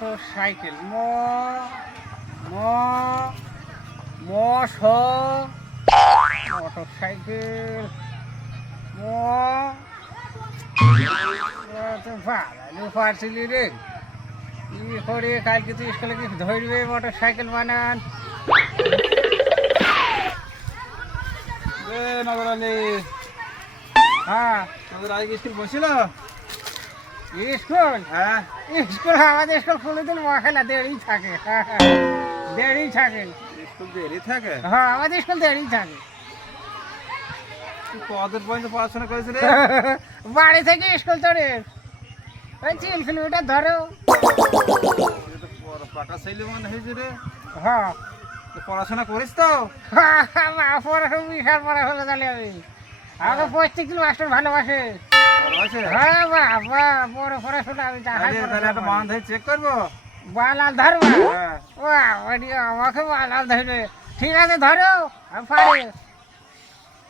Motor cycle ম ম ম স মোটর সাইকেল ম তো ভালো পারছিলি রে। কি করে কালকে তুই স্কুলে কি ধরবে মোটর সাইকেল বানান। এ নগর আলী হ্যাঁ। নগর আলী স্কুল বসছিল? স্কুল? হ্যাঁ। স্কুল আমাদের স্কুল খুলে মশলা দেরি থাকে। দেরি থাকে। স্কুল দেরি থাকে? হ্যাঁ আমাদের স্কুল দেরি থাকে। তুই কদের পর্যন্ত পড়াশোনা করেছিলি বাড়ি থেকে স্কুল চড়ে ওই তিন কিলোমিটার ধরো। পাকা ছেলে মনে হয়েছে রে। হ্যাঁ। পড়াশোনা করিস তো? পড়াশোনা বিশাল পড়াশোনা জানি আমি। আমাকে পঁচিশ কিলো মাস্টার ভালোবাসে? হ্যাঁ বাবা বড় পড়াশোনা আমি তাহলে তাহলে একটা চেক করব? বালাল ধরবা? হ্যাঁ। আমাকে বালাল ধরবে। ঠিক আছে ধরো। আমি পারি।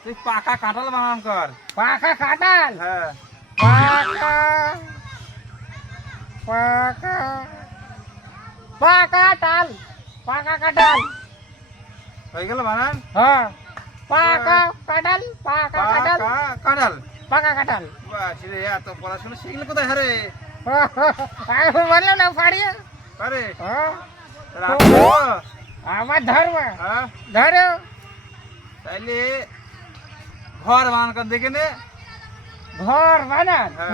তুই পাকা কাঁঠাল বানান কর। পাকা কাটাল হ্যাঁ। পাকা। পাকা। পাকা টাল পাকা কাটাল হয়ে গেল বানান? হ্যাঁ। পাকা কাটাল পাকা কাটাল পাকা কাঁঠাল। পাকা রে এত পড়াশোনা শিখলে কোথায় হারে? আমি বললাম না পারি হ্যাঁ, তাহলে আমার ধরবা ধরো। তাইলে ঘর বানান কর দেখে নে। ঘর বানান? হ্যাঁ।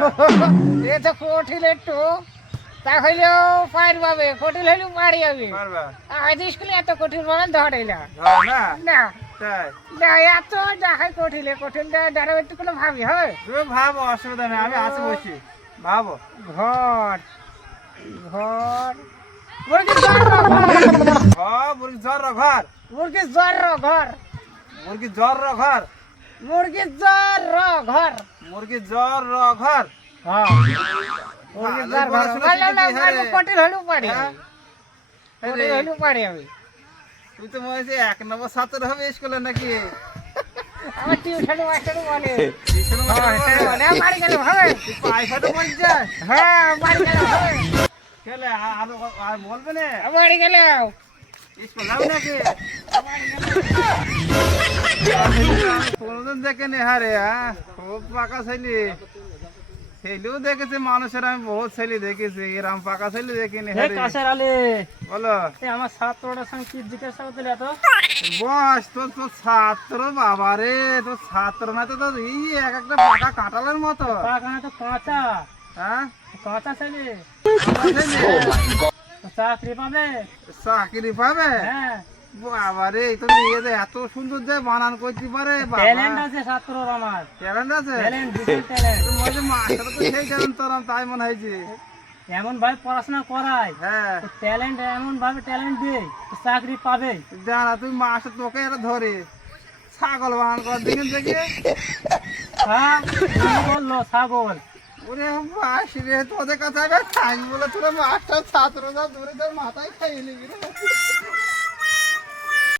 এ তো কঠিন একটু। তাহলেও পার পাবে কঠিন হলেও পারি যাবে আজ স্কুলে এত কঠিন বানান ধরে না? না। না এত দেখাই কঠিন কঠিন দাঁড়াবে একটু কোনো ভাবি হয়? তুমি ভাবো অসুবিধা নেই আমি আসে বসি। ভাবো। ঘর। ঘর। মুরগির জ্বর ঘর। ঘর মুরগি জ্বর ঘর। মুরগির জ্বর ঘর। মুরগি জ্বর ঘর। মুরগির জ্বর ঘর। মুরগি জ্বর ঘর। হ্যাঁ। মুরগির জ্বর ঘর। হ্যাঁ। কঠিন হলেও পারি হ্যাঁ? কঠিন হলেও পারি আমি। তুই তো মনে হচ্ছে এক নম্বর ছাত্র হবে স্কুলে নাকি? আমার টিউশন মাস্টার বলে। টিউশন হ্যাঁ, বলে, বাড়ি গেলে হবে পয়সাটা পড়ে হ্যাঁ বাড়ি গেলে হবে খেলে আর আর বলবে না? বাড়ি গেলে স্কুল নাকি? কোনদিন দেখে নি হারে হ্যাঁ? খুব পাকা ছেলে ছেলেও দেখেছে মানুষের আমি বহুত ছেলে দেখেছি এরম পাকা ছেলে দেখিনি আলে। বলো। আমার ছাত্রটার সঙ্গে কি জিজ্ঞাসা করতে এত? বস তোর তোর ছাত্র বাবা রে তোর ছাত্র না তো তোর এই এক একটা পাকা কাঁঠালের মতো। পাখানা তো কাঁচা। হ্যাঁ? কাঁচা ছেলে। চাকরি পাবে? চাকরি পাবে? হ্যাঁ। বাবা রে তোর ইয়ে যে এত সুন্দর যে বানান করতে পারে ট্যালেন্ট আছে ছাত্রর আমার। ট্যালেন্ট আছে? ট্যালেন্ট বিশাল ট্যালেন্ট। মনে মাস্টার তো সেই ট্যালেন্ট তোর তাই মনে হয়েছে। এমন ভাবে পড়াশোনা করায়। হ্যাঁ। ট্যালেন্ট এমন ভাবে ট্যালেন্ট দেয় চাকরি পাবে। জানা তুই মাস্টার তোকে এটা ধরে। ছাগল বানান কর দিকে দেখে। হ্যাঁ বলল ছাগল। ওরে বাস রে তোদের আমি থাকব বলে তোরা মাস্টার ছাত্র যা দূরে তোর মাথায় খাইয়ে নিবি রে।